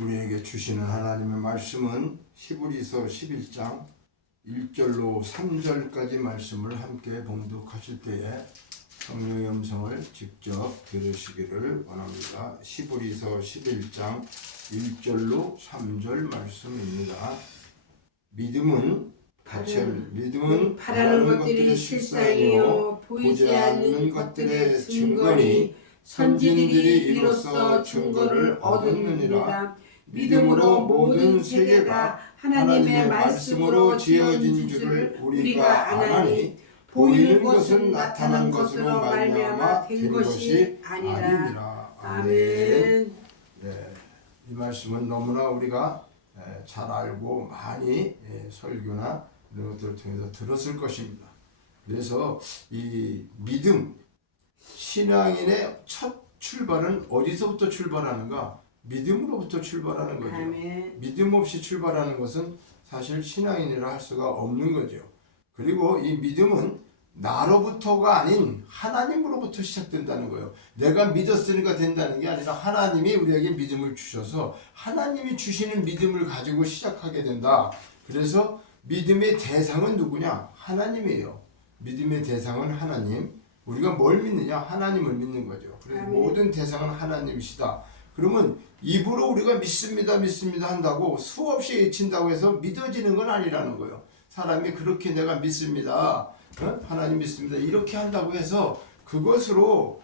우리에게 주시는 하나님의 말씀은 히브리서 11장 1절로 3절까지 말씀을 함께 봉독하실 때에 성령의 음성을 직접 들으시기를 원합니다. 히브리서 11장 1절로 3절 말씀입니다. 믿음은 바라는 것들이 실상이요 보이지 않는 것들의 증거니 선지자들이 이로써 증거를 얻었느니라. 믿음으로 모든 세계가 하나님의 말씀으로 지어진 줄을 우리가 아나니 보이는 것은 나타난 것으로 말미암아 된 것이 아니라. 아멘. 네, 이 말씀은 너무나 우리가 잘 알고 많이 설교나 이런 것들을 통해서 들었을 것입니다. 그래서 이 믿음, 신앙인의 첫 출발은 어디서부터 출발하는가? 믿음으로부터 출발하는 거죠. 아멘. 믿음 없이 출발하는 것은 사실 신앙인이라 할 수가 없는 거죠. 그리고 이 믿음은 나로부터가 아닌 하나님으로부터 시작된다는 거예요. 내가 믿었으니까 된다는 게 아니라 하나님이 우리에게 믿음을 주셔서 하나님이 주시는 믿음을 가지고 시작하게 된다. 그래서 믿음의 대상은 누구냐? 하나님이에요. 믿음의 대상은 하나님. 우리가 뭘 믿느냐? 하나님을 믿는 거죠. 그래서 모든 대상은 하나님이시다. 그러면 입으로 우리가 믿습니다 한다고 수없이 외친다고 해서 믿어지는 건 아니라는 거예요. 사람이 그렇게 내가 믿습니다, 하나님 믿습니다 이렇게 한다고 해서 그것으로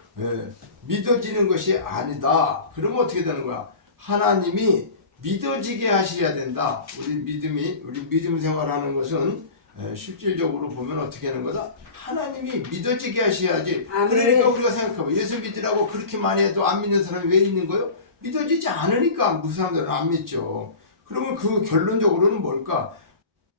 믿어지는 것이 아니다. 그러면 어떻게 되는 거야? 하나님이 믿어지게 하셔야 된다. 우리 믿음 생활하는 것은 실질적으로 보면 어떻게 하는 거다? 하나님이 믿어지게 하셔야지. 그러니까 우리가 생각해봐. 예수 믿으라고 그렇게 많이 해도 안 믿는 사람이 왜 있는 거예요? 믿어지지 않으니까 그 사람들은 안 믿죠. 그러면 그 결론적으로는 뭘까?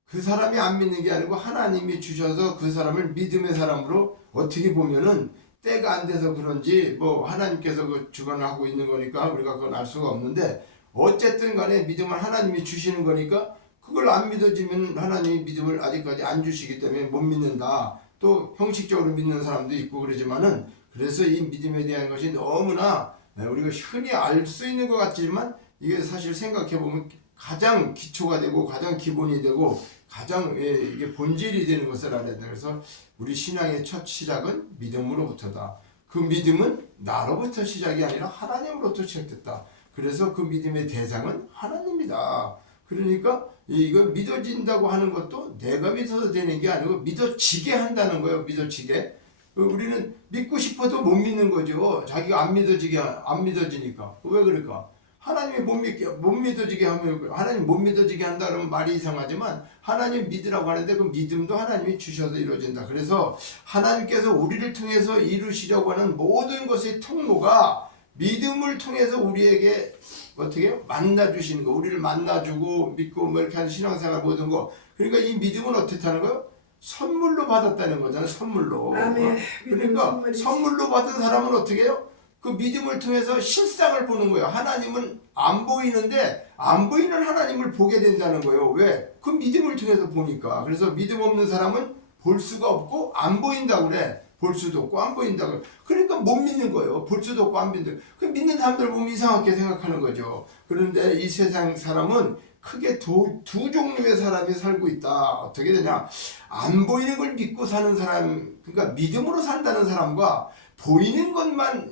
그 사람이 안 믿는 게 아니고 하나님이 주셔서 그 사람을 믿음의 사람으로 어떻게 보면은 때가 안 돼서 그런지 뭐 하나님께서 그 주관을 하고 있는 거니까 우리가 그건 알 수가 없는데 어쨌든 간에 믿음을 하나님이 주시는 거니까 그걸 안 믿어지면 하나님이 믿음을 아직까지 안 주시기 때문에 못 믿는다. 또 형식적으로 믿는 사람도 있고 그러지만은 그래서 이 믿음에 대한 것이 너무나 우리가 흔히 알 수 있는 것 같지만 이게 사실 생각해 보면 가장 기초가 되고 가장 기본이 되고 가장 이게 본질이 되는 것을 알아야 돼. 그래서 우리 신앙의 첫 시작은 믿음으로부터다. 그 믿음은 나로부터 시작이 아니라 하나님으로부터 시작됐다. 그래서 그 믿음의 대상은 하나님이다. 그러니까 이거 믿어진다고 하는 것도 내가 믿어서 되는 게 아니고 믿어지게 한다는 거예요. 믿어지게. 우리는 믿고 싶어도 못 믿는 거죠. 자기가 안 믿어지니까. 왜 그럴까? 하나님이 못 믿어지게 하면, 하나님 못 믿어지게 한다 그러면 말이 이상하지만 하나님 믿으라고 하는데 그 믿음도 하나님이 주셔서 이루어진다. 그래서 하나님께서 우리를 통해서 이루시려고 하는 모든 것의 통로가 믿음을 통해서 우리에게 어떻게 해요? 만나주시는 거. 우리를 만나주고 믿고 뭐 이렇게 하는 신앙생활 모든 거. 그러니까 이 믿음은 어떻게 하는 거예요? 선물로 받았다는 거잖아요. 선물로. 아멘. 그러니까 선물로 받은 사람은 어떻게 해요? 그 믿음을 통해서 실상을 보는 거예요. 하나님은 안 보이는데 안 보이는 하나님을 보게 된다는 거예요. 왜? 그 믿음을 통해서 보니까. 그래서 믿음 없는 사람은 볼 수가 없고 안 보인다고 그래. 볼 수도 없고 안 보인다고. 그러니까 못 믿는 거예요. 볼 수도 없고 안 믿는. 그 믿는 사람들 보면 이상하게 생각하는 거죠. 그런데 이 세상 사람은 크게 두 종류의 사람이 살고 있다. 어떻게 되냐? 안 보이는 걸 믿고 사는 사람, 그러니까 믿음으로 산다는 사람과 보이는 것만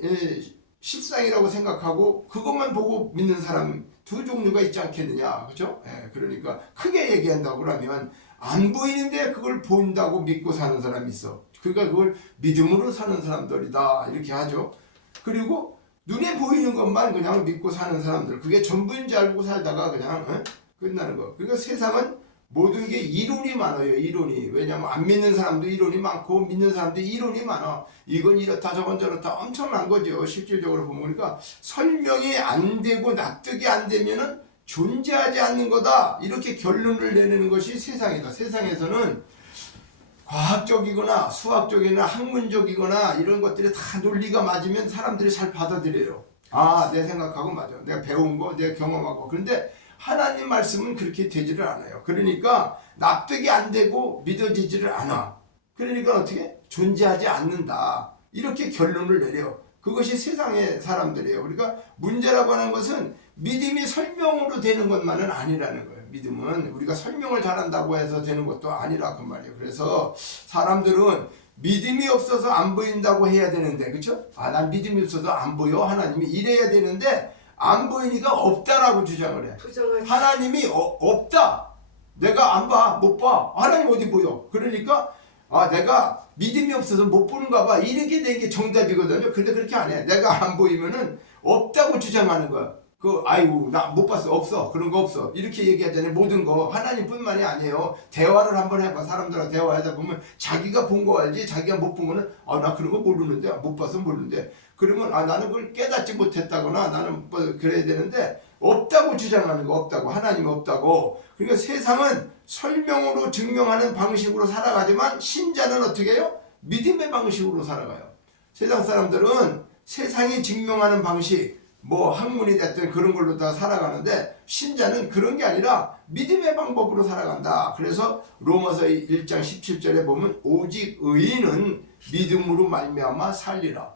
실상이라고 생각하고 그것만 보고 믿는 사람 두 종류가 있지 않겠느냐. 그죠? 그러니까 크게 얘기한다고 그러면 안 보이는데 그걸 본다고 믿고 사는 사람이 있어. 그러니까 그걸 믿음으로 사는 사람들이다. 이렇게 하죠. 그리고 눈에 보이는 것만 그냥 믿고 사는 사람들. 그게 전부인 줄 알고 살다가 그냥 끝나는 거. 그러니까 세상은 모든 게 이론이 많아요. 이론이. 왜냐면 안 믿는 사람도 이론이 많고 믿는 사람도 이론이 많아. 이건 이렇다 저건 저렇다 엄청난 거죠. 실질적으로 보면. 그러니까 설명이 안 되고 납득이 안 되면은 존재하지 않는 거다. 이렇게 결론을 내리는 것이 세상이다. 세상에서는 과학적이거나 수학적이거나 학문적이거나 이런 것들이 다 논리가 맞으면 사람들이 잘 받아들여요. 아, 내 생각하고 맞아. 내가 배운 거, 내가 경험하고. 그런데 하나님 말씀은 그렇게 되지를 않아요. 그러니까 납득이 안 되고 믿어지지를 않아. 그러니까 어떻게? 존재하지 않는다. 이렇게 결론을 내려. 그것이 세상의 사람들이에요. 그러니까 문제라고 하는 것은 믿음이 설명으로 되는 것만은 아니라는 거예요. 믿음은 우리가 설명을 잘한다고 해서 되는 것도 아니라 그 말이에요. 그래서 사람들은 믿음이 없어서 안 보인다고 해야 되는데, 그렇죠? 난 믿음이 없어서 안 보여. 하나님이 이래야 되는데 안 보이니까 없다라고 주장을 해. 하나님이 없다. 내가 안 봐, 못 봐. 하나님 어디 보여? 그러니까 내가 믿음이 없어서 못 보는가 봐. 이렇게 된 게 정답이거든요. 근데 그렇게 안 해. 내가 안 보이면은 없다고 주장하는 거야. 아이고, 나 못 봤어. 없어. 그런 거 없어. 이렇게 얘기하잖아요. 모든 거. 하나님뿐만이 아니에요. 대화를 한번 해봐. 사람들하고 대화하다 보면 자기가 본 거 알지, 자기가 못 본 거는, 나 그런 거 모르는데, 못 봐서 모르는데. 그러면, 나는 그걸 깨닫지 못했다거나, 나는 뭐, 그래야 되는데, 없다고 주장하는 거, 없다고. 하나님 없다고. 그러니까 세상은 설명으로 증명하는 방식으로 살아가지만, 신자는 어떻게 해요? 믿음의 방식으로 살아가요. 세상 사람들은 세상이 증명하는 방식, 뭐 학문이 됐든 그런 걸로 다 살아가는데, 신자는 그런 게 아니라 믿음의 방법으로 살아간다. 그래서 로마서 1장 17절에 보면 오직 의인은 믿음으로 말미암아 살리라.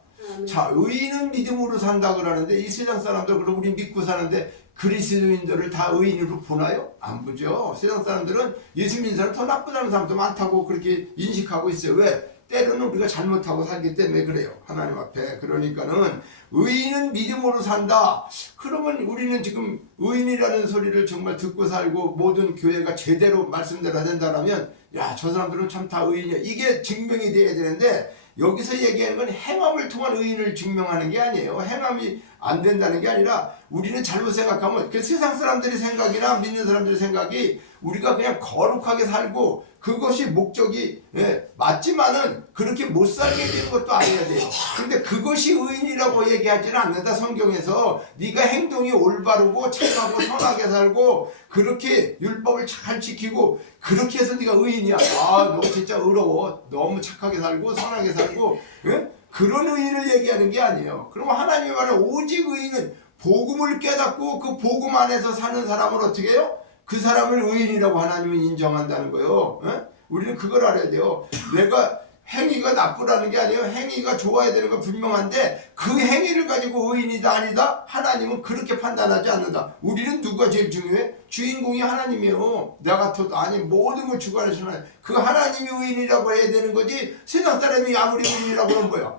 자, 의인은 믿음으로 산다 그러는데, 이 세상 사람들, 그럼 우리 믿고 사는데 그리스도인들을 다 의인으로 보나요? 안 보죠. 세상 사람들은 예수 믿는 사람 더 나쁘다는 사람도 많다고 그렇게 인식하고 있어요. 왜? 때로는 우리가 잘못하고 살기 때문에 그래요. 하나님 앞에. 그러니까는 의인은 믿음으로 산다. 그러면 우리는 지금 의인이라는 소리를 정말 듣고 살고 모든 교회가 제대로 말씀대로 된다면, 저 사람들은 참 다 의인이야. 이게 증명이 돼야 되는데, 여기서 얘기하는 건 행함을 통한 의인을 증명하는 게 아니에요. 행함이 안 된다는 게 아니라 우리는 잘못 생각하면 그 세상 사람들의 생각이나 믿는 사람들의 생각이 우리가 그냥 거룩하게 살고 그것이 목적이 맞지만은 그렇게 못 살게 되는 것도 아니어야 돼요. 근데 그것이 의인이라고 얘기하지는 않는다. 성경에서 네가 행동이 올바르고 착하고 선하게 살고 그렇게 율법을 잘 지키고 그렇게 해서 네가 의인이야. 너 진짜 의로워. 너무 착하게 살고 선하게 살고 그런 의인을 얘기하는 게 아니에요. 그럼 하나님이 말하는 오직 의인은 복음을 깨닫고 그 복음 안에서 사는 사람을 어떻게 해요? 그 사람을 의인이라고 하나님은 인정한다는 거예요. 우리는 그걸 알아야 돼요. 내가 행위가 나쁘다는 게 아니에요. 행위가 좋아야 되는 건 분명한데 그 행위를 가지고 의인이다 아니다? 하나님은 그렇게 판단하지 않는다. 우리는 누가 제일 중요해? 주인공이 하나님이에요. 나 같아도 아니 모든 걸 주관하시는 하나님. 그 하나님이 의인이라고 해야 되는 거지 세상 사람이 아무리 의인이라고 하면 뭐야?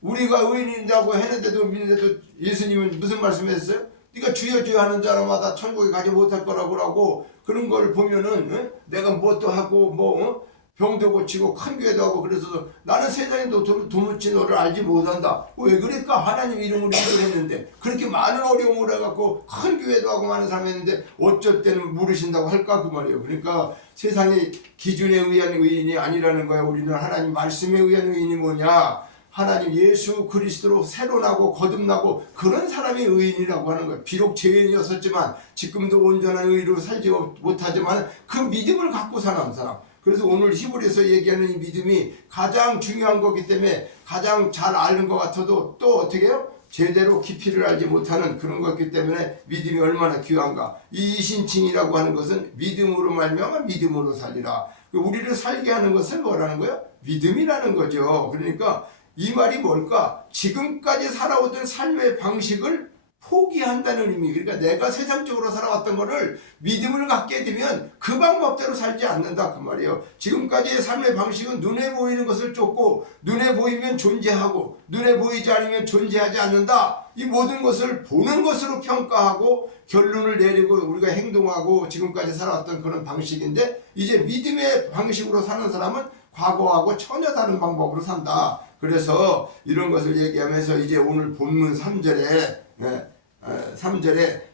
우리가 의인이라고 했는데도 믿는데도 예수님은 무슨 말씀했어요? 네가 주여 주여 하는 자라마다 천국에 가지 못할 거라고 그런 걸 보면은 내가 뭣도 하고 병도 고치고 큰 교회도 하고 그래서 나는 세상에도 도무지 너를 알지 못한다. 왜 그럴까? 하나님 이름으로 기도했는데 그렇게 많은 어려움을 해갖고 큰 교회도 하고 많은 사람이 했는데 어쩔 때는 물으신다고 할까 그 말이에요. 그러니까 세상의 기준에 의한 의인이 아니라는 거야. 우리는 하나님 말씀에 의한 의인이 뭐냐? 하나님 예수 그리스도로 새로 나고 거듭나고 그런 사람이 의인이라고 하는 거예요. 비록 죄인이었었지만 지금도 온전한 의로 살지 못하지만 그 믿음을 갖고 사는 사람. 그래서 오늘 히브리서 얘기하는 이 믿음이 가장 중요한 거기 때문에 가장 잘 아는 것 같아도 또 어떻게 해요? 제대로 깊이를 알지 못하는 그런 거기 때문에 믿음이 얼마나 귀한가. 이 이신칭이라고 하는 것은 믿음으로 말미암아 믿음으로 살리라. 우리를 살게 하는 것은 뭐라는 거예요? 믿음이라는 거죠. 그러니까 이 말이 뭘까? 지금까지 살아오던 삶의 방식을 포기한다는 의미. 그러니까 내가 세상적으로 살아왔던 거를 믿음을 갖게 되면 그 방법대로 살지 않는다 그 말이에요. 지금까지의 삶의 방식은 눈에 보이는 것을 쫓고 눈에 보이면 존재하고 눈에 보이지 않으면 존재하지 않는다. 이 모든 것을 보는 것으로 평가하고 결론을 내리고 우리가 행동하고 지금까지 살아왔던 그런 방식인데 이제 믿음의 방식으로 사는 사람은 과거하고 전혀 다른 방법으로 산다. 그래서 이런 것을 얘기하면서 이제 오늘 본문 3절에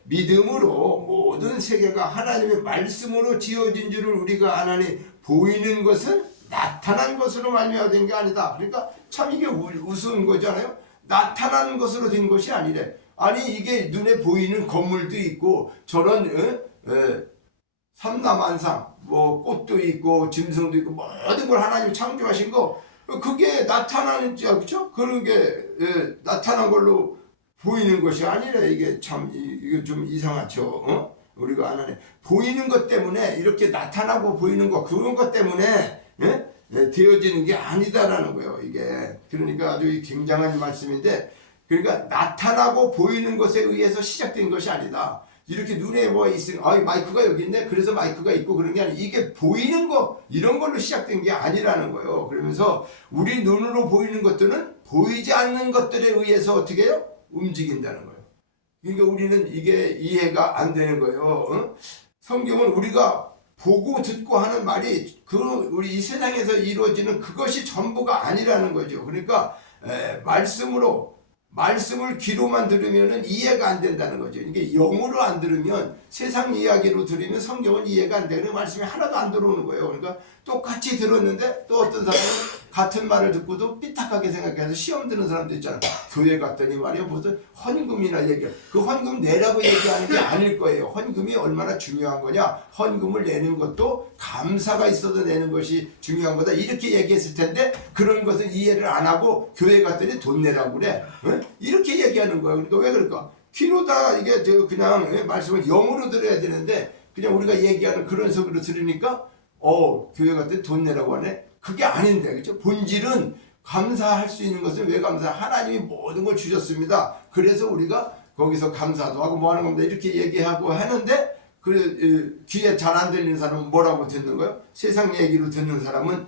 믿음으로 모든 세계가 하나님의 말씀으로 지어진 줄을 우리가 아나니 보이는 것은 나타난 것으로 말미암아 게 아니다. 그러니까 참 이게 우스운 거잖아요. 나타난 것으로 된 것이 아니래. 아니 이게 눈에 보이는 건물도 있고 저런 삼라만상 꽃도 있고 짐승도 있고 모든 걸 하나님이 창조하신 거 그게 나타나는 그렇죠? 그런 게 나타난 걸로 보이는 것이 아니라 이게 참 이게 좀 이상하죠. 우리가 안 하네. 보이는 것 때문에 이렇게 나타나고 보이는 거 그런 것 때문에 되어지는 게 아니다라는 거예요. 이게 그러니까 아주 굉장한 말씀인데 그러니까 나타나고 보이는 것에 의해서 시작된 것이 아니다. 이렇게 눈에 뭐 있으면 마이크가 여기 있네. 그래서 마이크가 있고 그런 게 아니라 이게 보이는 거 이런 걸로 시작된 게 아니라는 거예요. 그러면서 우리 눈으로 보이는 것들은 보이지 않는 것들에 의해서 어떻게 해요? 움직인다는 거예요. 그러니까 우리는 이게 이해가 안 되는 거예요. 성경은 우리가 보고 듣고 하는 말이 우리 이 세상에서 이루어지는 그것이 전부가 아니라는 거죠. 그러니까 말씀을 귀로만 들으면 이해가 안 된다는 거죠. 이게 영으로 안 들으면 세상 이야기로 들으면 성경은 이해가 안 되는 말씀이 하나도 안 들어오는 거예요. 그러니까 똑같이 들었는데 또 어떤 사람은 같은 말을 듣고도 삐딱하게 생각해서 시험 드는 사람도 있잖아요. 교회 갔더니 말이야 무슨 헌금이나 얘기해. 그 헌금 내라고 얘기하는 게 아닐 거예요. 헌금이 얼마나 중요한 거냐. 헌금을 내는 것도 감사가 있어서 내는 것이 중요한 거다. 이렇게 얘기했을 텐데 그런 것을 이해를 안 하고 교회 갔더니 돈 내라고 그래. 이렇게 얘기하는 거예요. 그러니까 왜 그럴까? 귀로 다 이게 그냥 말씀을 영으로 들어야 되는데 그냥 우리가 얘기하는 그런 속으로 들으니까 교회 갔더니 돈 내라고 하네. 그게 아닌데, 그렇죠? 본질은 감사할 수 있는 것은 왜 감사? 하나님이 모든 걸 주셨습니다. 그래서 우리가 거기서 감사도 하고 뭐 하는 겁니다. 이렇게 얘기하고 하는데 귀에 잘 안 들리는 사람은 뭐라고 듣는 거예요? 세상 얘기로 듣는 사람은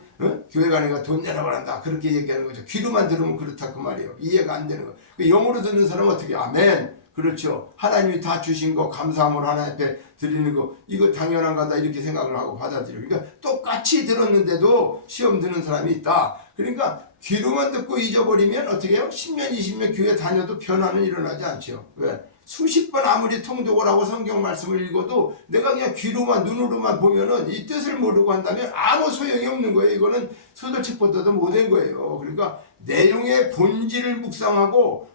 교회 가니까 돈 내라고 한다. 그렇게 얘기하는 거죠. 귀로만 들으면 그렇다 그 말이에요. 이해가 안 되는 거예요. 영으로 듣는 사람은 어떻게? 아멘. 그렇죠. 하나님이 다 주신 거 감사함으로 하나님 앞에 드리는 거 이거 당연한 거다 이렇게 생각을 하고 받아들여요. 그러니까 똑같이 들었는데도 시험 드는 사람이 있다. 그러니까 귀로만 듣고 잊어버리면 어떻게 해요? 10년 20년 교회 다녀도 변화는 일어나지 않죠. 왜? 수십 번 아무리 통독을 하고 성경 말씀을 읽어도 내가 그냥 귀로만 눈으로만 보면은 이 뜻을 모르고 한다면 아무 소용이 없는 거예요. 이거는 소설책보다도 못된 거예요. 그러니까 내용의 본질을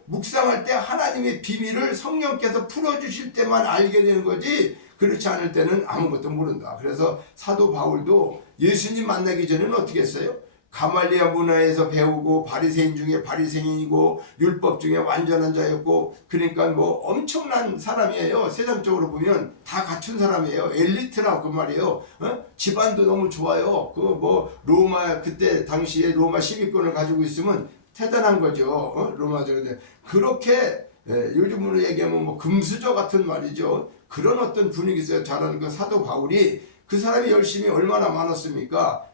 묵상할 때 하나님의 비밀을 성령께서 풀어주실 때만 알게 되는 거지 그렇지 않을 때는 아무것도 모른다. 그래서 사도 바울도 예수님 만나기 전에는 어떻게 했어요? 가말리아 문화에서 배우고 바리새인 중에 바리새인이고 율법 중에 완전한 자였고 그러니까 뭐 엄청난 사람이에요. 세상적으로 보면 다 갖춘 사람이에요. 엘리트라고 그 말이에요. 집안도 너무 좋아요. 그 뭐 로마 그때 당시에 로마 시민권을 가지고 있으면 대단한 거죠. 로마적인데 그렇게 요즘으로 얘기하면 뭐 금수저 같은 말이죠. 그런 어떤 분위기에서 자라는 그 사도 바울이 그 사람이 열심히 얼마나 많았습니까?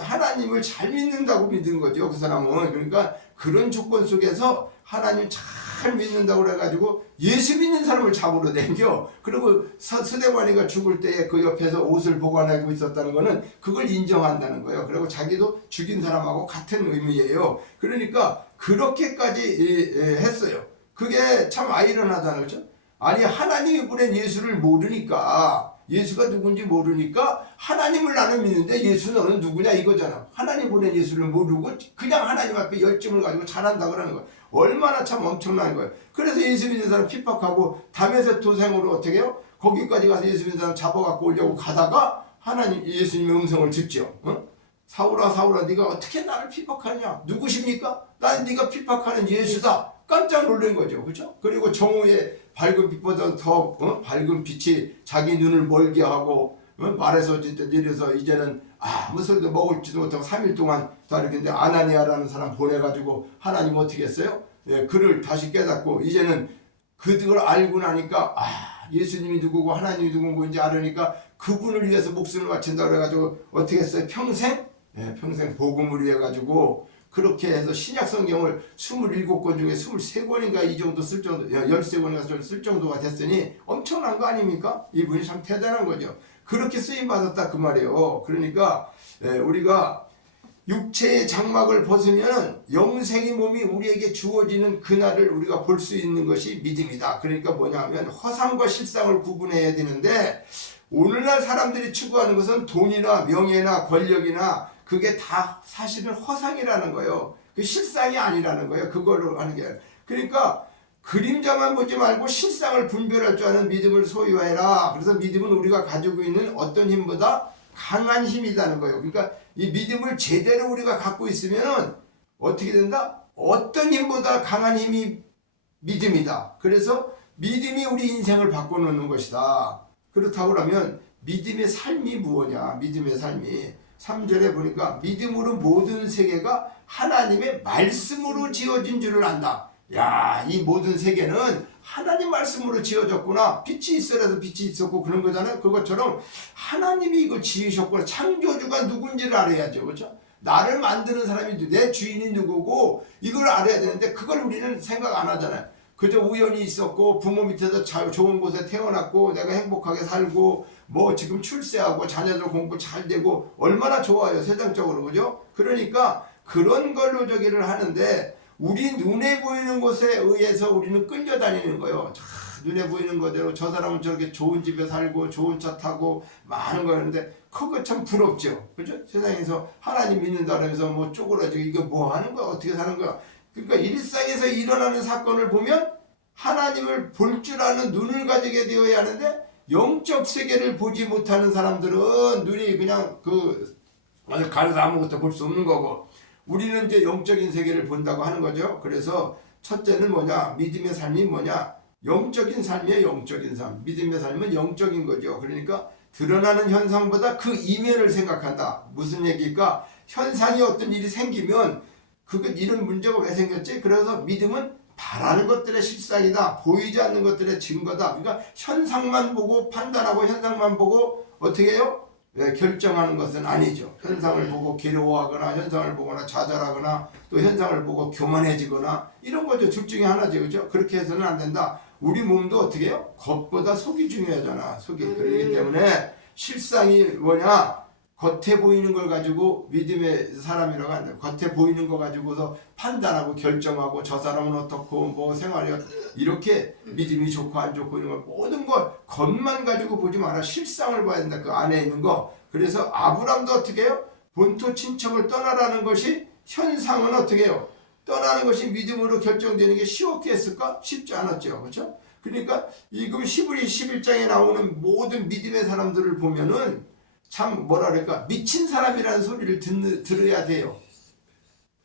하나님을 잘 믿는다고 믿은 거죠. 그 사람은. 그러니까 그런 조건 속에서 하나님 잘 믿는다고 그래가지고 예수 믿는 사람을 잡으러 댕겨. 그리고 스데반이가 죽을 때에 그 옆에서 옷을 보관하고 있었다는 거는 그걸 인정한다는 거예요. 그리고 자기도 죽인 사람하고 같은 의미예요. 그러니까 그렇게까지 했어요. 그게 참 아이러니하다는 거죠. 아니 하나님이 보낸 예수를 모르니까 예수가 누군지 모르니까 하나님을 나는 믿는데 예수 너는 누구냐 이거잖아. 하나님 보낸 예수를 모르고 그냥 하나님 앞에 열정을 가지고 잘한다 그러는 거야. 얼마나 참 엄청난 거예요. 그래서 예수 믿는 사람 핍박하고 다메섹 도생으로 어떻게 해요? 거기까지 가서 예수 믿는 사람 잡아갖고 오려고 가다가 하나님 예수님의 음성을 듣죠. 사울아 사울아 네가 어떻게 나를 핍박하냐? 누구십니까? 나는 네가 핍박하는 예수다. 깜짝 놀란 거죠. 그렇죠? 그리고 정오에 밝은 빛보다 더 밝은 빛이 자기 눈을 멀게 하고 말에서 내려서 이제는 아무 소리도 먹을지도 못하고 3일 동안 다 이렇게 했는데 아나니아라는 사람 보내가지고 하나님 어떻게 했어요? 그를 다시 깨닫고 이제는 그걸 알고 나니까 예수님이 누구고 하나님이 누구인지 알으니까 그분을 위해서 목숨을 바친다 그래가지고 어떻게 했어요? 평생 복음을 위해 가지고 그렇게 해서 신약 성경을 27권 중에 23권인가 이 정도 쓸 정도 13권인가 쓸 정도가 됐으니 엄청난 거 아닙니까? 이분이 참 대단한 거죠. 그렇게 쓰임 받았다 그 말이에요. 그러니까 우리가 육체의 장막을 벗으면 영생의 몸이 우리에게 주어지는 그날을 우리가 볼 수 있는 것이 믿음이다. 그러니까 뭐냐면 허상과 실상을 구분해야 되는데 오늘날 사람들이 추구하는 것은 돈이나 명예나 권력이나 그게 다 사실은 허상이라는 거예요. 그 실상이 아니라는 거예요. 그걸로 하는 게. 그러니까 그림자만 보지 말고 실상을 분별할 줄 아는 믿음을 소유해라. 그래서 믿음은 우리가 가지고 있는 어떤 힘보다 강한 힘이라는 거예요. 그러니까 이 믿음을 제대로 우리가 갖고 있으면 어떻게 된다? 어떤 힘보다 강한 힘이 믿음이다. 그래서 믿음이 우리 인생을 바꿔놓는 것이다. 그렇다고 하면 믿음의 삶이 무엇이냐? 믿음의 삶이 3절에 보니까 믿음으로 모든 세계가 하나님의 말씀으로 지어진 줄을 안다. 야, 이 모든 세계는 하나님 말씀으로 지어졌구나. 빛이 있어라서 빛이 있었고 그런 거잖아요. 그것처럼 하나님이 이걸 지으셨구나. 창조주가 누군지를 알아야죠. 그렇죠? 나를 만드는 사람이 내 주인이 누구고 이걸 알아야 되는데 그걸 우리는 생각 안 하잖아요. 그저 우연히 있었고 부모 밑에서 좋은 곳에 태어났고 내가 행복하게 살고 뭐 지금 출세하고 자녀들 공부 잘 되고 얼마나 좋아요. 세상적으로. 그죠? 그러니까 그런 걸로 저기를 하는데 우리 눈에 보이는 것에 의해서 우리는 끌려다니는 거예요. 눈에 보이는 거대로 저 사람은 저렇게 좋은 집에 살고 좋은 차 타고 많은 거 하는데 그거 참 부럽죠. 그죠? 세상에서 하나님 믿는다 그러면서 뭐 쪼그라지고 이거 뭐 하는 거야? 어떻게 사는 거야? 그러니까 일상에서 일어나는 사건을 보면 하나님을 볼 줄 아는 눈을 가지게 되어야 하는데 영적 세계를 보지 못하는 사람들은 눈이 그냥 가려서 아무것도 볼 수 없는 거고 우리는 이제 영적인 세계를 본다고 하는 거죠. 그래서 첫째는 뭐냐? 믿음의 삶이 뭐냐? 영적인 삶이에요. 영적인 삶. 믿음의 삶은 영적인 거죠. 그러니까 드러나는 현상보다 그 이면을 생각한다. 무슨 얘기일까? 현상이 어떤 일이 생기면 이런 문제가 왜 생겼지? 그래서 믿음은 바라는 것들의 실상이다. 보이지 않는 것들의 증거다. 그러니까 현상만 보고 판단하고 현상만 보고 어떻게 해요? 결정하는 것은 아니죠. 현상을 보고 괴로워하거나 현상을 보거나 좌절하거나 또 현상을 보고 교만해지거나 이런 거죠. 둘 중에 하나죠. 그죠? 그렇게 해서는 안 된다. 우리 몸도 어떻게 해요? 겉보다 속이 중요하잖아. 속이. 그렇기 때문에 실상이 뭐냐? 겉에 보이는 걸 가지고 믿음의 사람이라고 하는데 겉에 보이는 거 가지고서 판단하고 결정하고 저 사람은 어떻고 뭐 생활이 이렇게 믿음이 좋고 안 좋고 이런 거 모든 걸 겉만 가지고 보지 마라. 실상을 봐야 된다. 그 안에 있는 거. 그래서 아브람도 어떻게 해요? 본토 친척을 떠나라는 것이 현상은 어떻게 해요? 떠나는 것이 믿음으로 결정되는 게 쉬웠게 했을까? 쉽지 않았죠. 그렇죠? 그러니까 이금 히브리 11장에 나오는 모든 믿음의 사람들을 보면은 참 뭐라 그럴까 미친 사람이라는 소리를 들어야 돼요.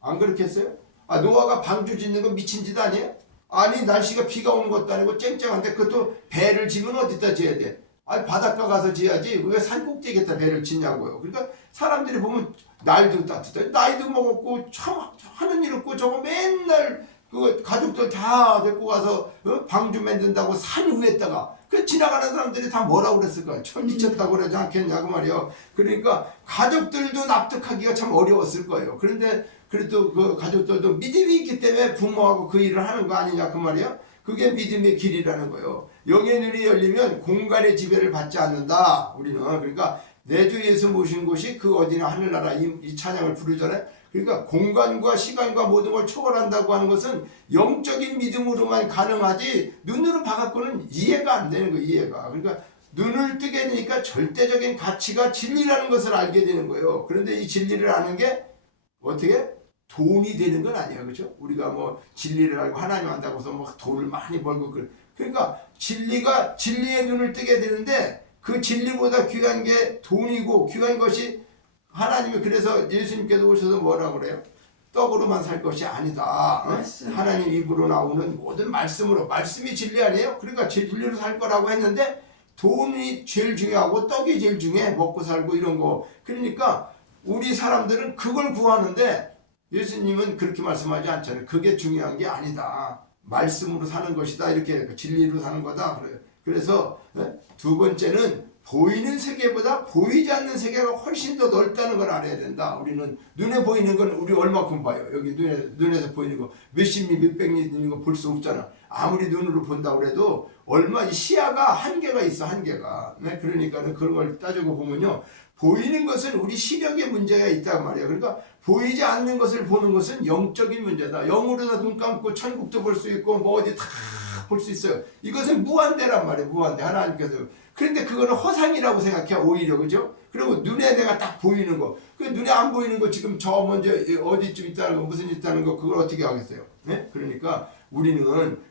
안 그렇겠어요? 노아가 방주 짓는 건 미친 짓 아니에요? 아니 날씨가 비가 오는 것도 아니고 쨍쨍한데 그것도 배를 지면 어디다 지어야 돼? 아니 바닷가 가서 지어야지 왜 산꼭대기에다 배를 짓냐고요. 그러니까 사람들이 보면 날도 따뜻해 나이도 먹었고 참 하는 일 없고 저거 맨날 그 가족들 다 데리고 가서 방주 만든다고 산 위에다가 그 지나가는 사람들이 다 뭐라고 그랬을까요? 미쳤다고 그러지 않겠냐고 말이요. 그러니까 가족들도 납득하기가 참 어려웠을 거예요. 그런데 그래도 그 가족들도 믿음이 있기 때문에 부모하고 그 일을 하는 거 아니냐 그 말이야. 그게 믿음의 길이라는 거예요. 영의 눈이 열리면 공간의 지배를 받지 않는다. 우리는 그러니까 내 주 예수 모신 곳이 그 어디나 하늘나라 이 찬양을 부르잖아요. 그러니까 공간과 시간과 모든 걸 초월한다고 하는 것은 영적인 믿음으로만 가능하지 눈으로 봐갖고는 이해가 안 되는 거예요. 이해가. 그러니까 눈을 뜨게 되니까 절대적인 가치가 진리라는 것을 알게 되는 거예요. 그런데 이 진리를 아는 게 어떻게? 돈이 되는 건 아니에요. 그렇죠? 우리가 뭐 진리를 알고 하나님 안다고 해서 막 돈을 많이 벌고 그러니까 진리의 눈을 뜨게 되는데 그 진리보다 귀한 게 돈이고 귀한 것이 하나님이 그래서 예수님께서 오셔서 뭐라고 그래요? 떡으로만 살 것이 아니다. 하나님 입으로 나오는 모든 말씀으로 말씀이 진리 아니에요? 그러니까 진리로 살 거라고 했는데 돈이 제일 중요하고 떡이 제일 중요해. 먹고 살고 이런 거. 그러니까 우리 사람들은 그걸 구하는데 예수님은 그렇게 말씀하지 않잖아요. 그게 중요한 게 아니다. 말씀으로 사는 것이다. 이렇게 진리로 사는 거다. 그래서 두 번째는 보이는 세계보다 보이지 않는 세계가 훨씬 더 넓다는 걸 알아야 된다. 우리는 눈에 보이는 건 우리 얼마큼 봐요. 여기 눈에서 보이는 거 몇십 미 몇백 미 있는 거 볼 수 없잖아. 아무리 눈으로 본다고 해도 얼마 시야가 한계가 있어. 한계가. 그러니까는 그런 걸 따지고 보면요. 보이는 것은 우리 시력의 문제가 있단 말이에요. 그러니까 보이지 않는 것을 보는 것은 영적인 문제다. 영으로 눈 감고 천국도 볼 수 있고 뭐 어디 다 볼 수 있어요. 이것은 무한대란 말이에요. 무한대. 하나님께서. 그런데 그거는 허상이라고 생각해. 오히려. 그죠? 그리고 눈에 내가 딱 보이는 거. 그 눈에 안 보이는 거 지금 저 먼저 어디쯤 있다는 거 무슨 있다는 거 그걸 어떻게 하겠어요? 네? 그러니까 우리는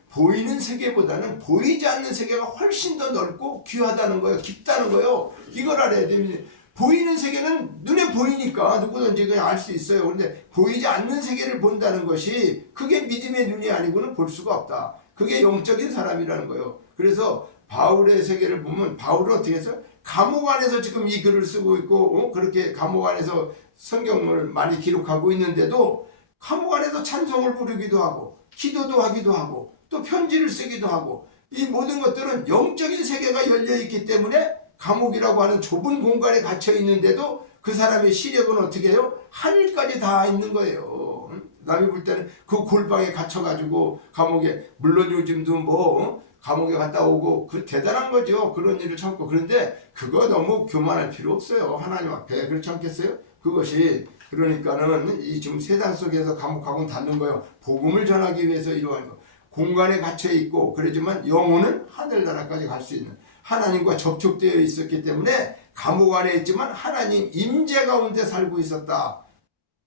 보이는 세계보다는 보이지 않는 세계가 훨씬 더 넓고 귀하다는 거예요. 깊다는 거예요. 이걸 알아야 됩니다. 보이는 세계는 눈에 보이니까 누구든지 그냥 알 수 있어요. 그런데 보이지 않는 세계를 본다는 것이 그게 믿음의 눈이 아니고는 볼 수가 없다. 그게 영적인 사람이라는 거예요. 그래서 바울의 세계를 보면 바울은 어떻게 했어요? 감옥 안에서 지금 이 글을 쓰고 있고 그렇게 감옥 안에서 성경을 많이 기록하고 있는데도 감옥 안에서 찬송을 부르기도 하고 기도도 하기도 하고 또 편지를 쓰기도 하고 이 모든 것들은 영적인 세계가 열려 있기 때문에 감옥이라고 하는 좁은 공간에 갇혀 있는데도 그 사람의 시력은 어떻게 해요? 하늘까지 다 있는 거예요. 남이 볼 때는 그 골방에 갇혀가지고 감옥에 물론 요즘도 뭐 감옥에 갔다 오고 그 대단한 거죠. 그런 일을 참고. 그런데 그거 너무 교만할 필요 없어요. 하나님 앞에. 그렇지 않겠어요? 그것이 그러니까는 이 지금 세상 속에서 감옥하고는 닿는 거예요. 복음을 전하기 위해서 이러한 거. 공간에 갇혀 있고 그러지만 영혼은 하늘나라까지 갈 수 있는 하나님과 접촉되어 있었기 때문에 감옥 안에 있지만 하나님 임재 가운데 살고 있었다.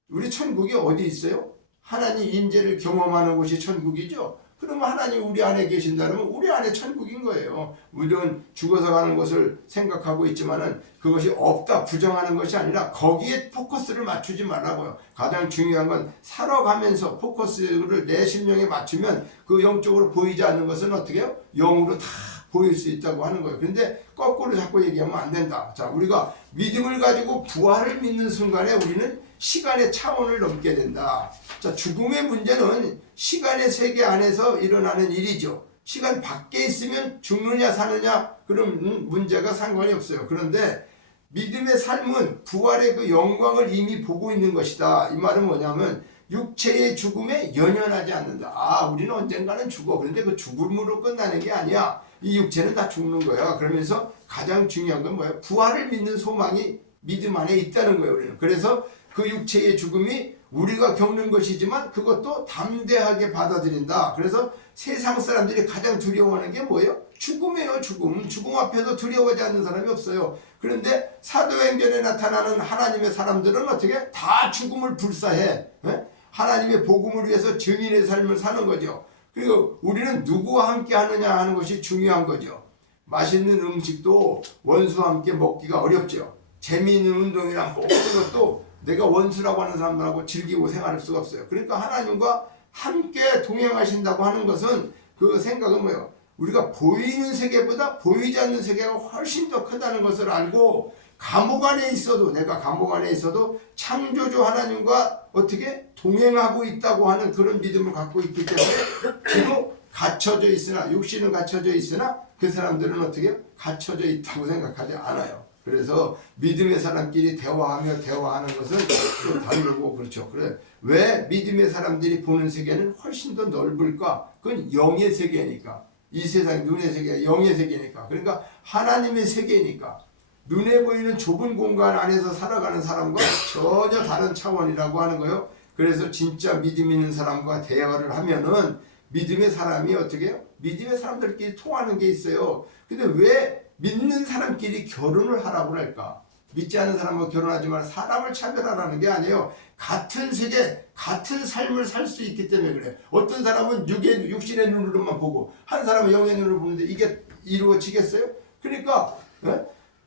우리 천국이 어디 있어요? 하나님 임재를 경험하는 곳이 천국이죠. 그러면 하나님 우리 안에 계신다면 우리 안에 천국인 거예요. 물론 죽어서 가는 것을 생각하고 있지만은 그것이 없다 부정하는 것이 아니라 거기에 포커스를 맞추지 말라고요. 가장 중요한 건 살아가면서 포커스를 내 심령에 맞추면 그 영적으로 보이지 않는 것은 어떻게 해요? 영으로 다 보일 수 있다고 하는 거예요. 그런데 거꾸로 자꾸 얘기하면 안 된다. 자, 우리가 믿음을 가지고 부활을 믿는 순간에 우리는 시간의 차원을 넘게 된다. 자, 죽음의 문제는 시간의 세계 안에서 일어나는 일이죠. 시간 밖에 있으면 죽느냐 사느냐 그런 문제가 상관이 없어요. 그런데 믿음의 삶은 부활의 그 영광을 이미 보고 있는 것이다. 이 말은 뭐냐면 육체의 죽음에 연연하지 않는다. 아, 우리는 언젠가는 죽어. 그런데 그 죽음으로 끝나는 게 아니야. 이 육체는 다 죽는 거야. 그러면서 가장 중요한 건 뭐야? 부활을 믿는 소망이 믿음 안에 있다는 거예요. 우리는. 그래서 그 육체의 죽음이 우리가 겪는 것이지만 그것도 담대하게 받아들인다. 그래서 세상 사람들이 가장 두려워하는 게 뭐예요? 죽음이에요. 죽음. 죽음 앞에서 두려워하지 않는 사람이 없어요. 그런데 사도행전에 나타나는 하나님의 사람들은 어떻게? 다 죽음을 불사해. 하나님의 복음을 위해서 증인의 삶을 사는 거죠. 그리고 우리는 누구와 함께 하느냐 하는 것이 중요한 거죠. 맛있는 음식도 원수와 함께 먹기가 어렵죠. 재미있는 운동이랑 모든 것도 내가 원수라고 하는 사람들하고 즐기고 생활할 수가 없어요. 그러니까 하나님과 함께 동행하신다고 하는 것은 그 생각은 뭐예요? 우리가 보이는 세계보다 보이지 않는 세계가 훨씬 더 크다는 것을 알고 감옥 안에 있어도 내가 감옥 안에 있어도 창조주 하나님과 어떻게 동행하고 있다고 하는 그런 믿음을 갖고 있기 때문에 비록 갇혀져 있으나 육신은 갇혀져 있으나 그 사람들은 어떻게 갇혀져 있다고 생각하지 않아요. 그래서 믿음의 사람끼리 대화하며 대화하는 것은 또 다르고 그렇죠. 그래 왜 믿음의 사람들이 보는 세계는 훨씬 더 넓을까? 그건 영의 세계니까. 이 세상 눈의 세계가 영의 세계니까. 그러니까 하나님의 세계니까. 눈에 보이는 좁은 공간 안에서 살아가는 사람과 전혀 다른 차원이라고 하는 거예요. 그래서 진짜 믿음 있는 사람과 대화를 하면은 믿음의 사람이 어떻게 해요? 믿음의 사람들끼리 통하는 게 있어요. 근데 왜 믿는 사람끼리 결혼을 하라고 할까? 믿지 않는 사람과 결혼하지 말아 사람을 차별하라는 게 아니에요. 같은 세계, 같은 삶을 살 수 있기 때문에 그래요. 어떤 사람은 육신의 눈으로만 보고 한 사람은 영의 눈으로 보는데 이게 이루어지겠어요? 그러니까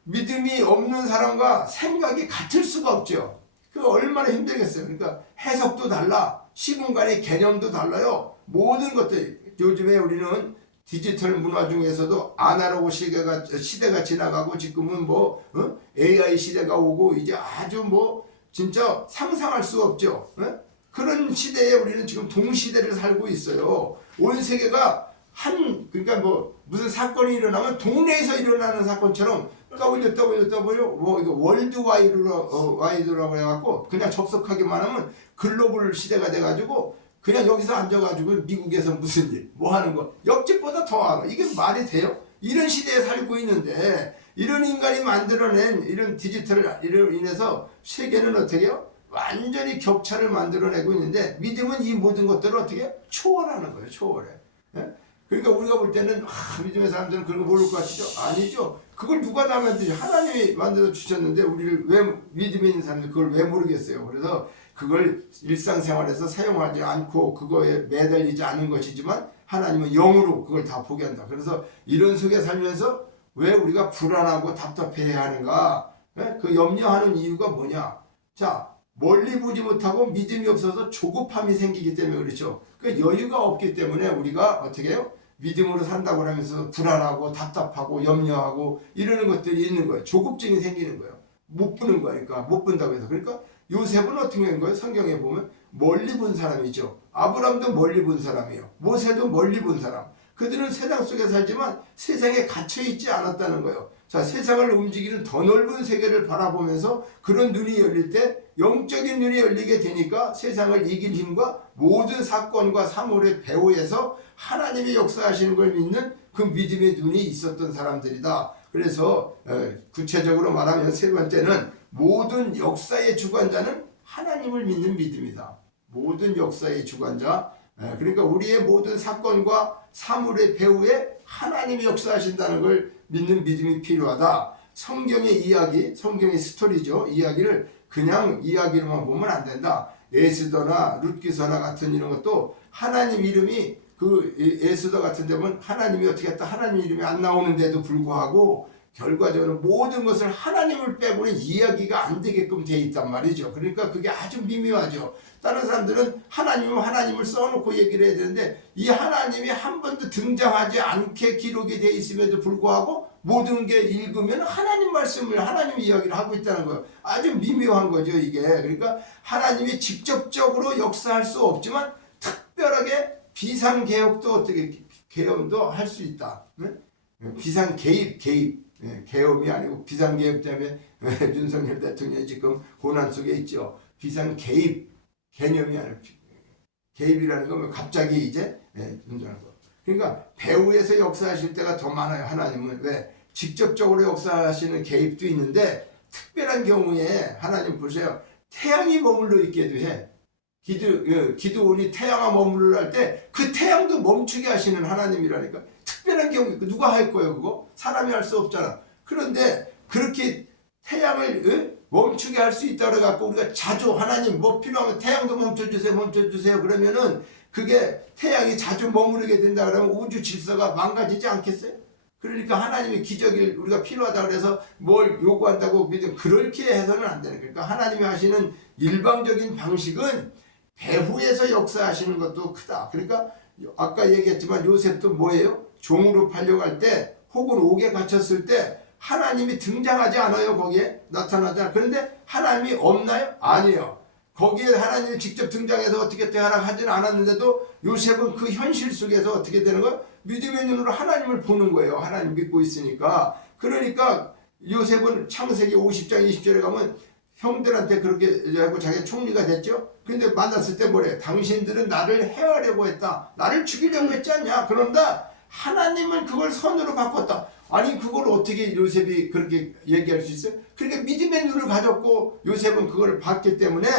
믿음이 없는 사람과 생각이 같을 수가 없죠. 그 얼마나 힘들겠어요. 그러니까 해석도 달라, 시공간의 개념도 달라요. 모든 것들 요즘에 우리는 디지털 문화 중에서도 아날로그 시대가 지나가고 지금은 AI 시대가 오고 이제 아주 진짜 상상할 수 없죠. 그런 시대에 우리는 지금 동시대를 살고 있어요. 온 세계가 그러니까 무슨 사건이 일어나면 동네에서 일어나는 사건처럼 이거 월드와이드라고 해갖고 그냥 접속하기만 하면 글로벌 시대가 돼가지고 그냥 여기서 앉아가지고 미국에서 무슨 일, 하는 거 옆집보다 더 알아. 이게 말이 돼요? 이런 시대에 살고 있는데 이런 인간이 만들어낸 이런 디지털로 인해서 세계는 어떻게 해요? 완전히 격차를 만들어내고 있는데 믿음은 이 모든 것들을 어떻게 초월하는 거예요. 초월해. 그러니까 우리가 볼 때는 믿음의 사람들은 그런 거 모를 것 같죠? 아니죠. 그걸 누가 다 만드죠? 하나님이 만들어 주셨는데 우리를 왜 믿음이 있는 사람들 그걸 왜 모르겠어요. 그래서 그걸 일상생활에서 사용하지 않고 그거에 매달리지 않은 것이지만 하나님은 영으로 그걸 다 보게 한다. 그래서 이런 속에 살면서 왜 우리가 불안하고 답답해야 하는가? 그 염려하는 이유가 뭐냐? 자, 멀리 보지 못하고 믿음이 없어서 조급함이 생기기 때문에 그렇죠. 그 여유가 없기 때문에 우리가 어떻게 해요? 믿음으로 산다고 하면서 불안하고 답답하고 염려하고 이러는 것들이 있는 거예요. 조급증이 생기는 거예요. 못 보는 거니까 못 본다고 해서. 그러니까 요셉은 어떻게 된 거예요? 성경에 보면 멀리 본 사람이죠. 아브람도 멀리 본 사람이에요. 모세도 멀리 본 사람. 그들은 세상 속에 살지만 세상에 갇혀 있지 않았다는 거예요. 자, 세상을 움직이는 더 넓은 세계를 바라보면서 그런 눈이 열릴 때 영적인 눈이 열리게 되니까 세상을 이길 힘과 모든 사건과 사물의 배후에서 하나님이 역사하시는 걸 믿는 그 믿음의 눈이 있었던 사람들이다. 그래서 구체적으로 말하면 세 번째는 모든 역사의 주관자는 하나님을 믿는 믿음이다. 모든 역사의 주관자, 그러니까 우리의 모든 사건과 사물의 배후에 하나님이 역사하신다는 걸 믿는 믿음이 필요하다. 성경의 이야기, 성경의 스토리죠. 이야기를 그냥 이야기로만 보면 안 된다. 에스더나 룻기서나 같은 이런 것도 하나님 이름이 그 에스더 같은 데 보면 하나님이 어떻게 했다, 하나님 이름이 안 나오는데도 불구하고 결과적으로 모든 것을 하나님을 빼고는 이야기가 안 되게끔 되어 있단 말이죠. 그러니까 그게 아주 미묘하죠. 다른 사람들은 하나님을 써놓고 얘기를 해야 되는데 이 하나님이 한 번도 등장하지 않게 기록이 되어 있음에도 불구하고 모든 게 읽으면 하나님 말씀을, 하나님 이야기를 하고 있다는 거예요. 아주 미묘한 거죠, 이게. 그러니까 하나님이 직접적으로 역사할 수 없지만 특별하게 비상개혁도 어떻게 개혁도 할 수 있다. 비상개입, 계엄이 아니고 비상개혁 때문에 윤석열 대통령이 지금 고난 속에 있죠. 비상개입 개념이 아니라 개입이라는 건 갑자기 이제 운전하는 거. 그러니까 배후에서 역사하실 때가 더 많아요. 하나님은 왜 직접적으로 역사하시는 개입도 있는데 특별한 경우에 하나님 보세요. 태양이 머물러 있게도 해. 기드온이 태양아 머물러 할 때 그 태양도 멈추게 하시는 하나님이라니까. 특별한 경우 누가 할 거예요 그거? 사람이 할 수 없잖아. 그런데 그렇게 태양을 멈추게 할 수 있다고 해갖고 우리가 자주 하나님 뭐 필요하면 태양도 멈춰주세요 그러면은 그게 태양이 자주 머무르게 된다 그러면 우주 질서가 망가지지 않겠어요? 그러니까 하나님의 기적이 우리가 필요하다 그래서 뭘 요구한다고 믿으면 그렇게 해서는 안 되는 거예요. 그러니까 하나님이 하시는 일방적인 방식은 배후에서 역사하시는 것도 크다. 그러니까 아까 얘기했지만 요셉도 뭐예요? 종으로 팔려갈 때 혹은 옥에 갇혔을 때 하나님이 등장하지 않아요. 거기에 나타나지 않아요. 그런데 하나님이 없나요? 아니에요. 거기에 하나님이 직접 등장해서 어떻게 하지는 않았는데도 요셉은 그 현실 속에서 어떻게 되는 거예요? 믿음의 눈으로 하나님을 보는 거예요. 하나님 믿고 있으니까. 그러니까 요셉은 창세기 50장 20절에 가면 형들한테 그렇게 하고 자기가 총리가 됐죠. 근데 만났을 때 뭐래? 당신들은 나를 해하려고 했다. 나를 죽이려고 했지 않냐? 그런다 하나님은 그걸 선으로 바꿨다. 아니 그걸 어떻게 요셉이 그렇게 얘기할 수 있어요? 그러니까 믿음의 눈을 가졌고 요셉은 그걸 봤기 때문에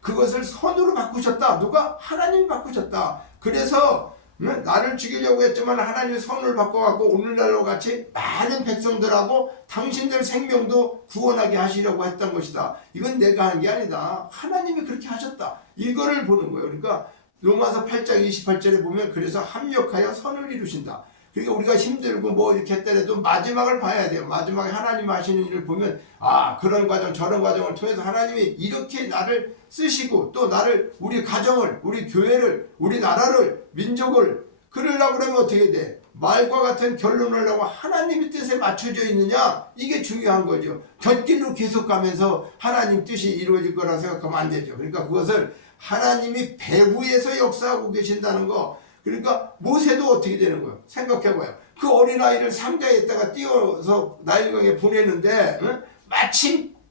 그것을 선으로 바꾸셨다. 누가? 하나님이 바꾸셨다. 그래서 나를 죽이려고 했지만 하나님이 선을 바꿔갖고 오늘날로 같이 많은 백성들하고 당신들 생명도 구원하게 하시려고 했던 것이다. 이건 내가 한 게 아니다. 하나님이 그렇게 하셨다. 이거를 보는 거예요. 그러니까 로마서 8장 28절에 보면 그래서 합력하여 선을 이루신다. 그러니까 우리가 힘들고 뭐 이렇게 했더라도 마지막을 봐야 돼요. 마지막에 하나님 하시는 일을 보면 아 그런 과정 저런 과정을 통해서 하나님이 이렇게 나를 쓰시고 또 나를 우리 가정을 우리 교회를 우리 나라를 민족을 그러려고 그러면 어떻게 돼? 말과 같은 결론을 하고 하나님의 뜻에 맞춰져 있느냐 이게 중요한 거죠. 곁길로 계속 가면서 하나님 뜻이 이루어질 거라 생각하면 안 되죠. 그러니까 그것을 하나님이 배후에서 역사하고 계신다는 거. 그러니까 모세도 어떻게 되는 거예요? 생각해봐요. 그 어린아이를 상자에다가 띄워서 나일강에 보내는데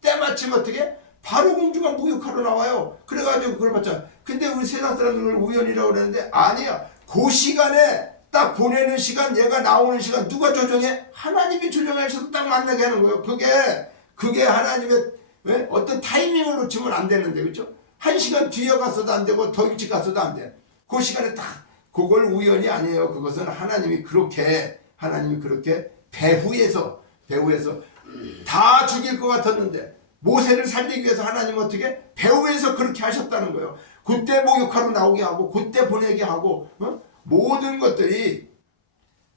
때마침 어떻게? 바로 공주가 목욕하러 나와요. 그래가지고 그걸 봤잖아. 근데 우리 세상 사람들은 우연이라고 그러는데 아니야. 그 시간에 딱 보내는 시간 얘가 나오는 시간 누가 조정해? 하나님이 조정하셔서 딱 만나게 하는 거예요. 그게 하나님의 어떤 타이밍을 놓치면 안 되는데 그렇죠? 1시간 뒤에 갔어도 안 되고 더 일찍 갔어도 안 돼. 그 시간에 딱 그걸 우연이 아니에요. 그것은 하나님이 그렇게 배후에서 다 죽일 것 같았는데 모세를 살리기 위해서 하나님 어떻게 배후에서 그렇게 하셨다는 거예요. 그때 목욕하러 나오게 하고 그때 보내게 하고 모든 것들이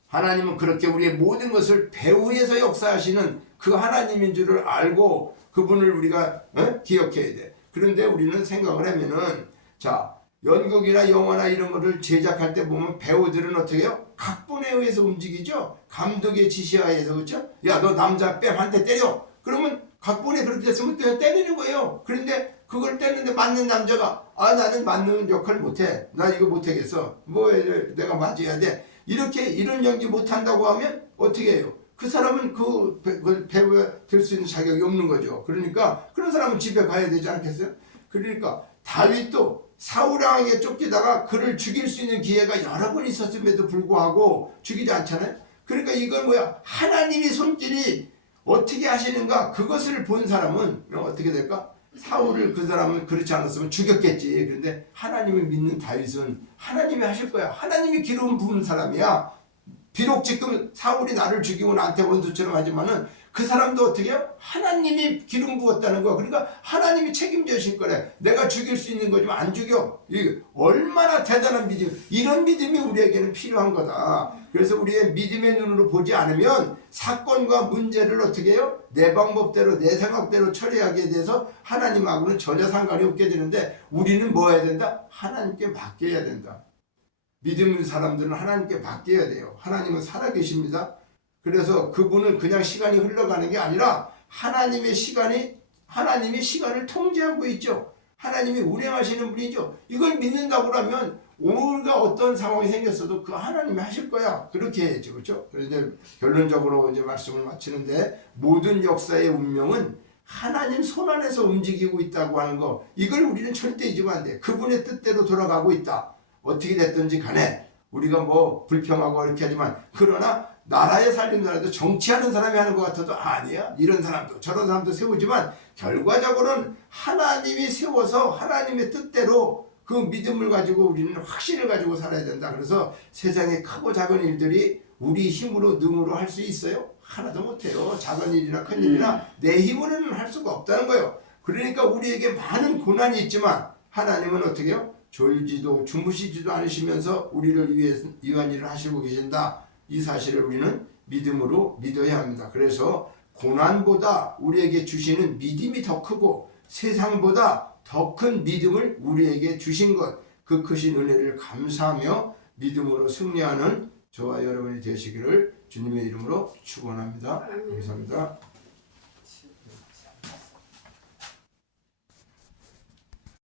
하나님은 그렇게 우리의 모든 것을 배후에서 역사하시는 그 하나님인 줄을 알고 그분을 우리가 기억해야 돼. 그런데 우리는 생각을 하면은 자 연극이나 영화나 이런 거를 제작할 때 보면 배우들은 어떻게 해요? 각본에 의해서 움직이죠? 감독의 지시하에 의해서 그렇죠? 야 너 남자 뺨 한 대 때려! 그러면 각본에 그렇게 됐으면 때리는 거예요. 그런데 그걸 떼는데 맞는 남자가 나는 맞는 역할 못해. 나 이거 못하겠어. 뭐 내가 맞아야 돼. 이렇게 이런 연기 못한다고 하면 어떻게 해요? 그 사람은 그걸 배우가 될 수 있는 자격이 없는 거죠. 그러니까 그런 사람은 집에 가야 되지 않겠어요? 그러니까 다윗도 사울왕에게 쫓기다가 그를 죽일 수 있는 기회가 여러 번 있었음에도 불구하고 죽이지 않잖아요. 그러니까 이건 뭐야? 하나님이 손길이 어떻게 하시는가 그것을 본 사람은 어떻게 될까? 사울을 그 사람은 그렇지 않았으면 죽였겠지. 그런데 하나님을 믿는 다윗은 하나님이 하실 거야. 하나님이 기름 부은 사람이야. 비록 지금 사울이 나를 죽이고 나한테 원수처럼 하지만은 그 사람도 어떻게 해요? 하나님이 기름 부었다는 거야. 그러니까 하나님이 책임져 주실 거래. 내가 죽일 수 있는 거지만 안 죽여. 이게 얼마나 대단한 믿음. 이런 믿음이 우리에게는 필요한 거다. 그래서 우리의 믿음의 눈으로 보지 않으면 사건과 문제를 어떻게 해요? 내 방법대로 내 생각대로 처리하게 돼서 하나님하고는 전혀 상관이 없게 되는데 우리는 뭐 해야 된다? 하나님께 맡겨야 된다. 믿음 있는 사람들은 하나님께 맡겨야 돼요. 하나님은 살아계십니다. 그래서 그분은 그냥 시간이 흘러가는 게 아니라 하나님이 시간을 통제하고 있죠. 하나님이 운행하시는 분이죠. 이걸 믿는다고 하면 우리가 어떤 상황이 생겼어도 그 하나님이 하실 거야. 그렇게 해야죠. 그렇죠? 그래서 이제 결론적으로 이제 말씀을 마치는데 모든 역사의 운명은 하나님 손 안에서 움직이고 있다고 하는 거 이걸 우리는 절대 잊으면 안 돼. 그분의 뜻대로 돌아가고 있다. 어떻게 됐든지 간에 우리가 뭐 불평하고 이렇게 하지만 그러나 나라의 살림살이도 정치하는 사람이 하는 것 같아도 아니야. 이런 사람도 저런 사람도 세우지만 결과적으로는 하나님이 세워서 하나님의 뜻대로 그 믿음을 가지고 우리는 확신을 가지고 살아야 된다. 그래서 세상의 크고 작은 일들이 우리 힘으로 능으로 할 수 있어요? 하나도 못해요. 작은 일이나 큰 일이나 내 힘으로는 할 수가 없다는 거예요. 그러니까 우리에게 많은 고난이 있지만 하나님은 어떻게 해요? 졸지도 주무시지도 않으시면서 우리를 위한 일을 하시고 계신다. 이 사실을 우리는 믿음으로 믿어야 합니다. 그래서 고난보다 우리에게 주시는 믿음이 더 크고 세상보다 더 큰 믿음을 우리에게 주신 것, 그 크신 은혜를 감사하며 믿음으로 승리하는 저와 여러분이 되시기를 주님의 이름으로 축원합니다. 감사합니다.